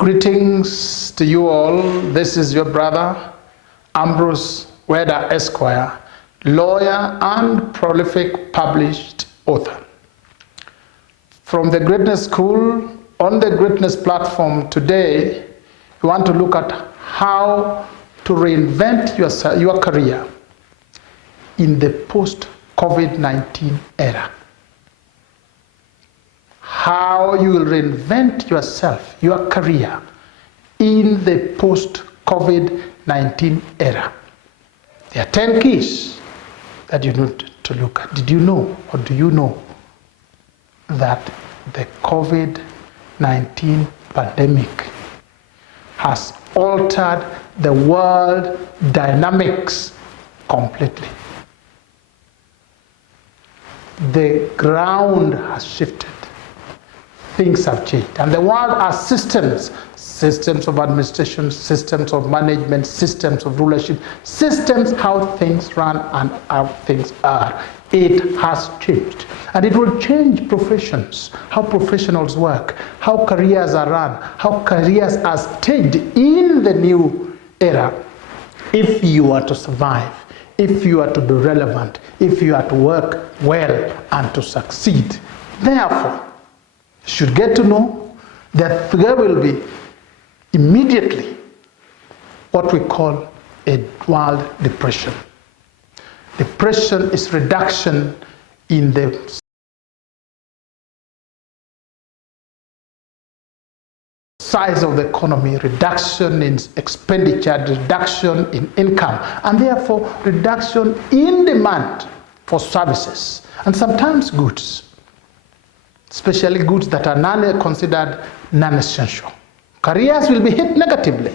Greetings to you all. This is your brother, Ambrose Weda.Esq, lawyer and prolific published author. From the Greatness School, on the Greatness platform today, we want to look at how to reinvent your career in the post-COVID-19 era. How you will reinvent yourself, your career, in the post-COVID-19 era. There are 10 keys that you need to look at. Did you know, or do you know, that the COVID-19 pandemic has altered the world dynamics completely? The ground has shifted. Things have changed. And the world has systems of administration, systems of management, systems of rulership, systems how things run and how things are. It has changed. And it will change professions, how professionals work, how careers are run, how careers are staged in the new era. If you are to survive, if you are to be relevant, if you are to work well and to succeed. Therefore, you should get to know that there will be immediately what we call a world depression. Depression is reduction in the size of the economy, reduction in expenditure, reduction in income, and therefore reduction in demand for services and sometimes goods, especially goods that are considered non-essential. Careers will be hit negatively.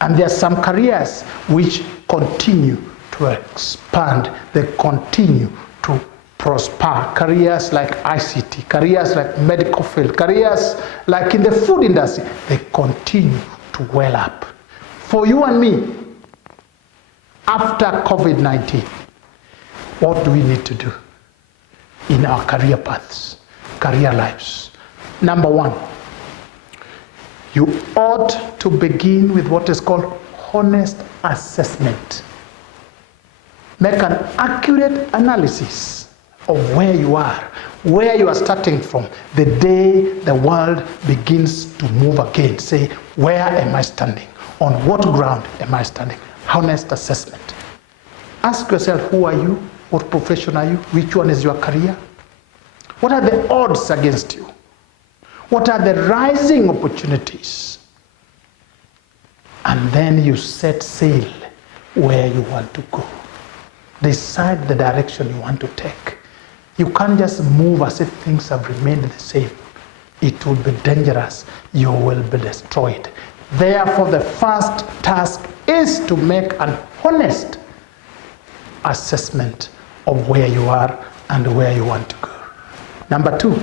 And there are some careers which continue to expand, they continue to prosper. Careers like ICT, careers like medical field, careers like in the food industry, they continue to well up. For you and me, after COVID-19, what do we need to do in our career paths, career lives? Number one, you ought to begin with what is called honest assessment. Make an accurate analysis of where you are starting from the day the world begins to move again. Say, where am I standing? On what ground am I standing? Honest assessment. Ask yourself, who are you? What profession are you? Which one is your career? What are the odds against you? What are the rising opportunities? And then you set sail where you want to go. Decide the direction you want to take. You can't just move as if things have remained the same. It will be dangerous. You will be destroyed. Therefore, the first task is to make an honest assessment of where you are and where you want to go. Number two,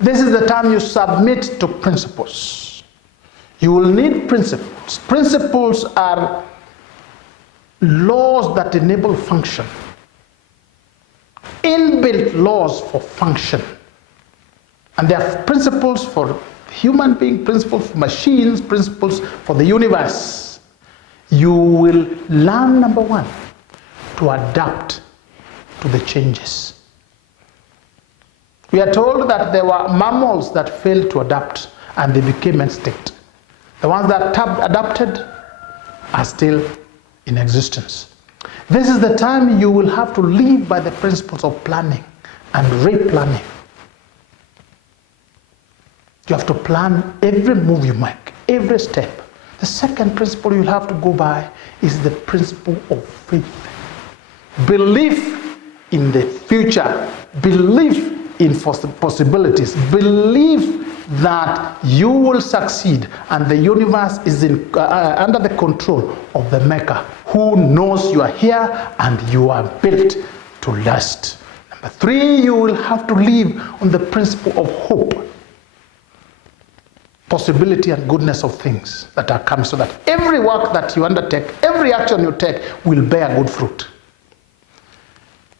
this is the time you submit to principles. You will need principles. Principles are laws that enable function. Inbuilt laws for function. And there are principles for human beings, principles for machines, principles for the universe. You will learn, number one, to adapt to the changes. We are told that there were mammals that failed to adapt and they became extinct. The ones that adapted are still in existence. This is the time you will have to live by the principles of planning and replanning. You have to plan every move you make, every step. The second principle you'll have to go by is the principle of faith. Belief in the future, belief in possibilities, believe that you will succeed and the universe is under the control of the maker who knows you are here and you are built to last. Number three, you will have to live on the principle of hope, possibility and goodness of things that are coming, so that every work that you undertake, every action you take will bear good fruit.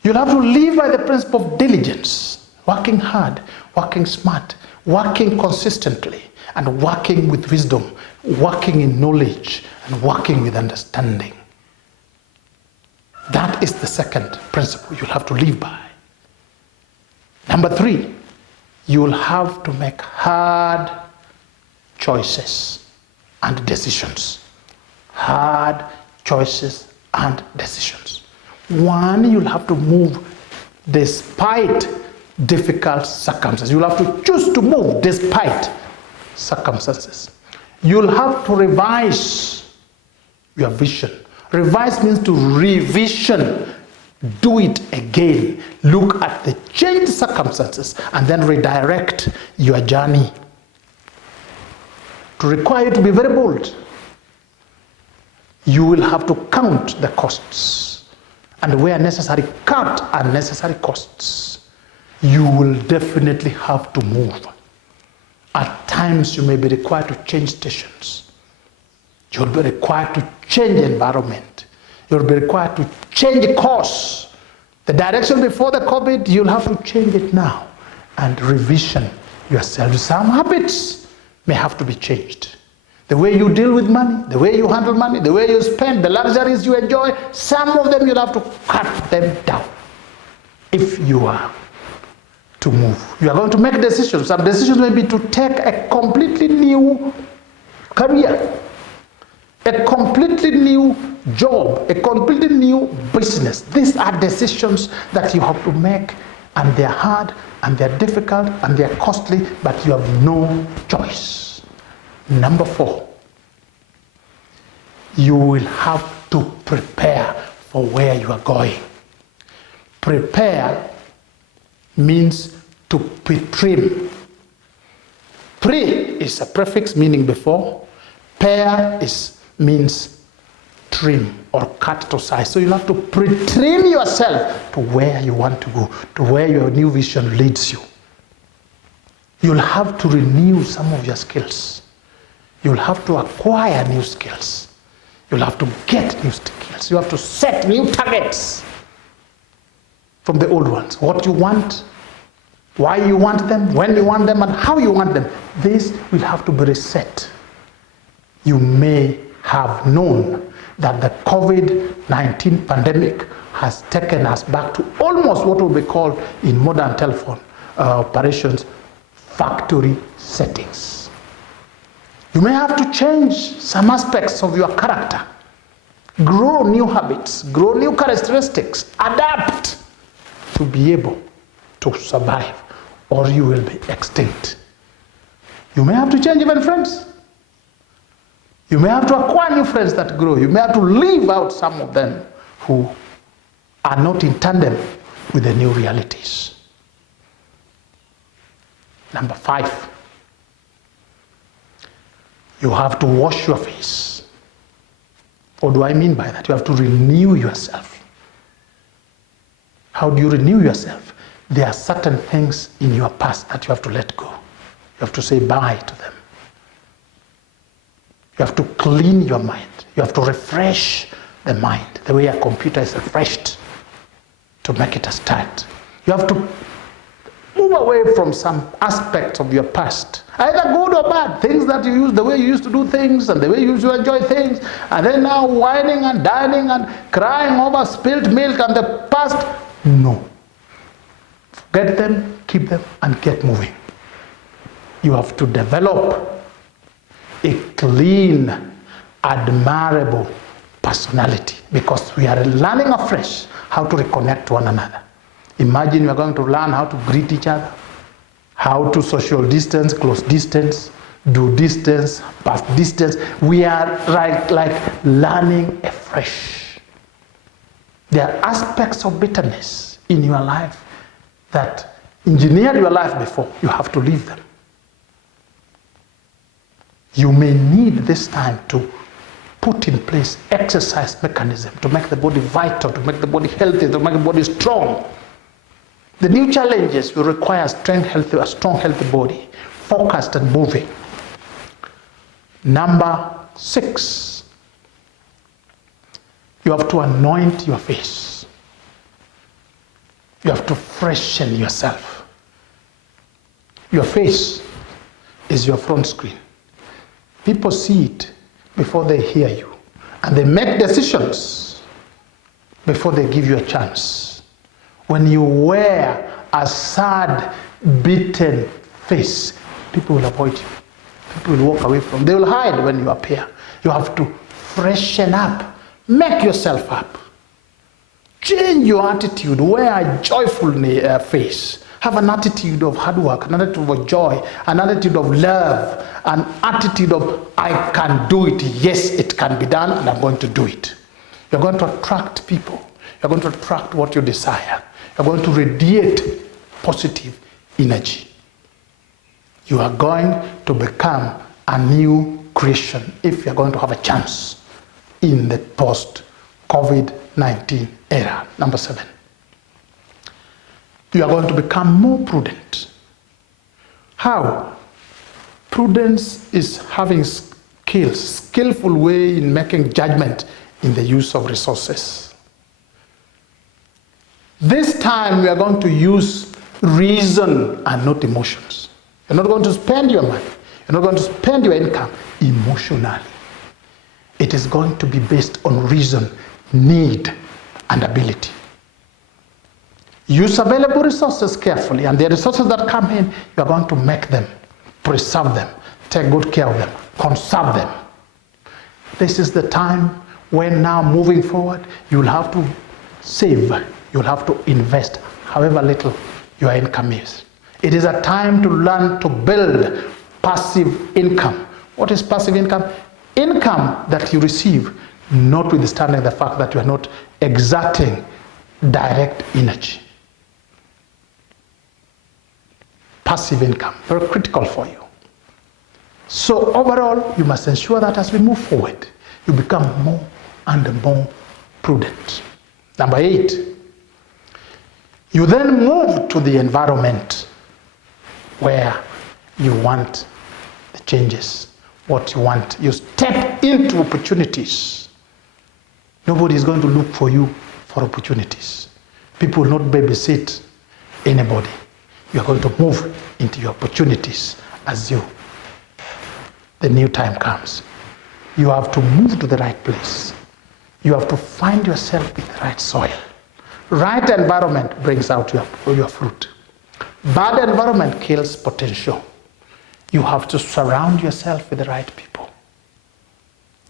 You'll have to live by the principle of diligence. Working hard, working smart, working consistently, and working with wisdom, working in knowledge, and working with understanding. That is the second principle you'll have to live by. Number 3, you'll have to make hard choices and decisions. Hard choices and decisions. 1, you'll have to move despite difficult circumstances. You'll have to choose to move despite circumstances. You'll have to revise your vision. Revise means to revision. Do it again. Look at the changed circumstances and then redirect your journey. To require you to be very bold, you will have to count the costs, and where necessary, cut unnecessary costs. You will definitely have to move. At times, you may be required to change stations. You'll be required to change environment. You'll be required to change course. The direction before the COVID, you'll have to change it now and revision yourself. Some habits may have to be changed. The way you deal with money, the way you handle money, the way you spend, the luxuries you enjoy, some of them you'll have to cut them down if you are to move. You are going to make decisions. Some decisions may be to take a completely new career, a completely new job, a completely new business. These are decisions that you have to make, and they're hard, and they're difficult, and they're costly, but you have no choice. Number 4, you will have to prepare for where you are going. Prepare means to pre-trim. Pre is a prefix meaning before. Pair means trim or cut to size. So you'll have to pre-trim yourself to where you want to go, to where your new vision leads you. You'll have to renew some of your skills. You'll have to acquire new skills. You'll have to get new skills. You have to set new targets from the old ones. What you want, why you want them, when you want them, and how you want them. This will have to be reset. You may have known that the COVID-19 pandemic has taken us back to almost what would be called in modern telephone operations, factory settings. You may have to change some aspects of your character, grow new habits, grow new characteristics, adapt to be able to survive, or you will be extinct. You may have to change even friends. You may have to acquire new friends that grow. You may have to leave out some of them who are not in tandem with the new realities. Number 5. You have to wash your face. What do I mean by that? You have to renew yourself. How do you renew yourself? There are certain things in your past that you have to let go. You have to say bye to them. You have to clean your mind. You have to refresh the mind, the way a computer is refreshed to make it a start. You have to move away from some aspects of your past, either good or bad, things that you used, the way you used to do things and the way you used to enjoy things, and then now whining and dining and crying over spilled milk and the past. No. Forget them, keep them, and get moving. You have to develop a clean, admirable personality, because we are learning afresh how to reconnect to one another. Imagine we are going to learn how to greet each other, how to social distance, close distance, do distance, pass distance. We are like learning afresh. There are aspects of bitterness in your life that engineered your life before. You have to leave them. You may need this time to put in place exercise mechanism to make the body vital, to make the body healthy, to make the body strong. The new challenges will require a strong, healthy body, focused and moving. Number 6, you have to anoint your face. You have to freshen yourself. Your face is your front screen. People see it before they hear you. And they make decisions before they give you a chance. When you wear a sad, beaten face, people will avoid you. People will walk away from you. They will hide when you appear. You have to freshen up. Make yourself up. Change your attitude. Wear a joyful face. Have an attitude of hard work, an attitude of joy, an attitude of love, an attitude of, I can do it. Yes, it can be done, and I'm going to do it. You're going to attract people. You're going to attract what you desire. You're going to radiate positive energy. You are going to become a new creation if you're going to have a chance in the post-COVID-19 era. Number 7. You are going to become more prudent. How? Prudence is having skills, skillful way in making judgment in the use of resources. This time we are going to use reason and not emotions. You're not going to spend your money. You're not going to spend your income emotionally. It is going to be based on reason, need, and ability. Use available resources carefully, and the resources that come in, you are going to make them, preserve them, take good care of them, conserve them. This is the time when now moving forward, you'll have to save, you'll have to invest, however little your income is. It is a time to learn to build passive income. What is passive income? Income that you receive, notwithstanding the fact that you are not exerting direct energy. Passive income, very critical for you. So overall, you must ensure that as we move forward, you become more and more prudent. Number 8, you then move to the environment where you want the changes, what you want. You step into opportunities. Nobody is going to look for you for opportunities. People will not babysit anybody. You are going to move into your opportunities as the new time comes. You have to move to the right place. You have to find yourself in the right soil. Right environment brings out your fruit. Bad environment kills potential. You have to surround yourself with the right people.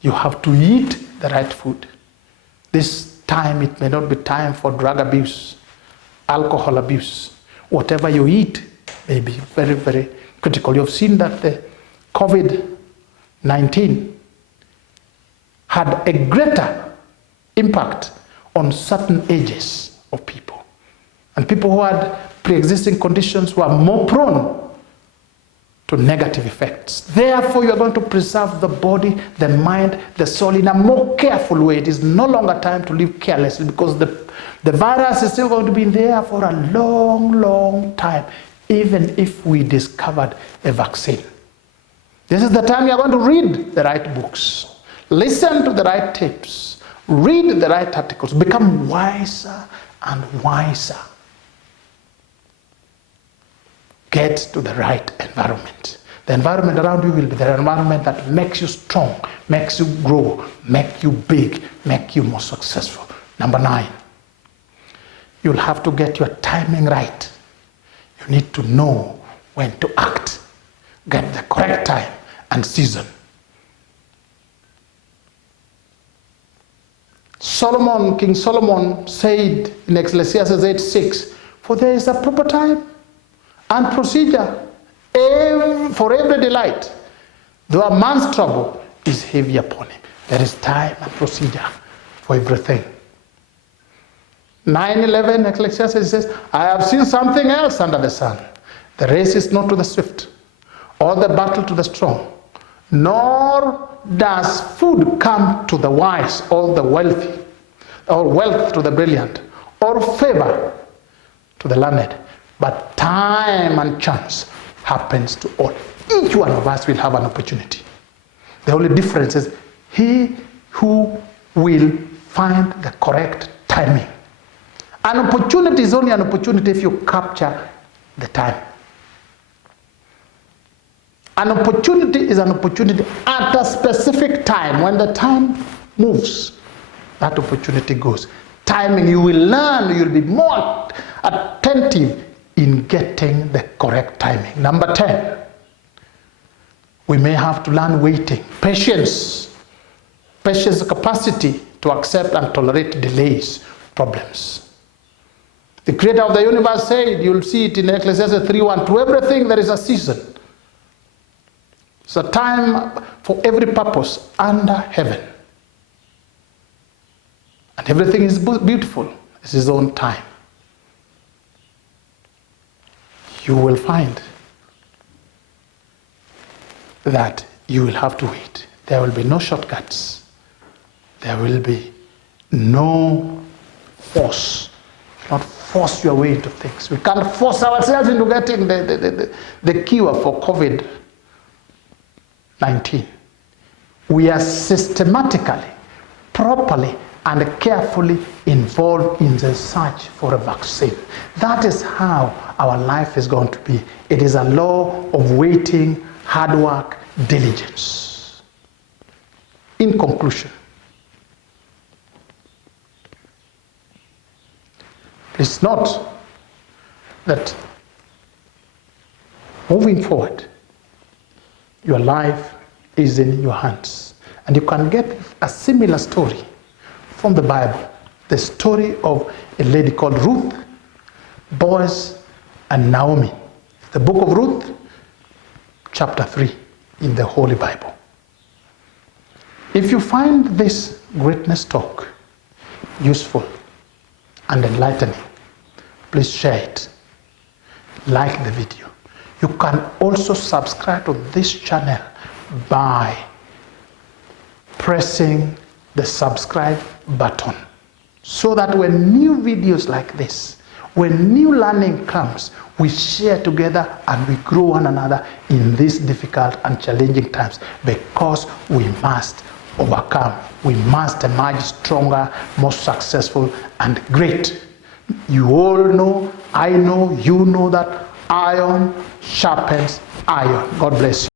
You have to eat the right food. This time, it may not be time for drug abuse, alcohol abuse. Whatever you eat may be very, very critical. You've seen that the COVID-19 had a greater impact on certain ages of people. And people who had pre-existing conditions were more prone to negative effects. Therefore, you are going to preserve the body, the mind, the soul in a more careful way. It is no longer time to live carelessly, because the virus is still going to be in the air for a long, long time, even if we discovered a vaccine. This is the time you are going to read the right books, listen to the right tapes, read the right articles, become wiser and wiser. Get to the right environment. The environment around you will be the environment that makes you strong, makes you grow, make you big, make you more successful. Number 9, you'll have to get your timing right. You need to know when to act. Get the correct time and season. King Solomon said in Ecclesiastes 8:6, for there is a proper time and procedure for every delight, though a man's trouble is heavy upon him. There is time and procedure for everything. 9:11 Ecclesiastes says, I have seen something else under the sun. The race is not to the swift, or the battle to the strong, nor does food come to the wise, or the wealthy, or wealth to the brilliant, or favor to the learned. But time and chance happens to all. Each one of us will have an opportunity. The only difference is he who will find the correct timing. An opportunity is only an opportunity if you capture the time. An opportunity is an opportunity at a specific time. When the time moves, that opportunity goes. Timing, you will learn, you'll be more attentive in getting the correct timing. Number 10, we may have to learn waiting. Patience. Patience, capacity to accept and tolerate delays, problems. The creator of the universe said, you'll see it in Ecclesiastes 3:1, to everything there is a season. It's a time for every purpose under heaven. And everything is beautiful. It's his own time. You will find that you will have to wait. There will be no shortcuts. There will be no force. You cannot force your way into things. We can't force ourselves into getting the cure for COVID-19. We are systematically, properly, and carefully involved in the search for a vaccine. That is how our life is going to be. It is a law of waiting, hard work, diligence. In conclusion, please note that moving forward, your life is in your hands. And you can get a similar story from the Bible. The story of a lady called Ruth, Boaz, and Naomi. The book of Ruth, chapter 3 in the Holy Bible. If you find this greatness talk useful and enlightening, please share it. Like the video. You can also subscribe to this channel by pressing the subscribe button, so that when new videos like this, when new learning comes, we share together and we grow one another in these difficult and challenging times, because we must overcome. We must emerge stronger, more successful, and great. You all know, I know, you know that iron sharpens iron. God bless you.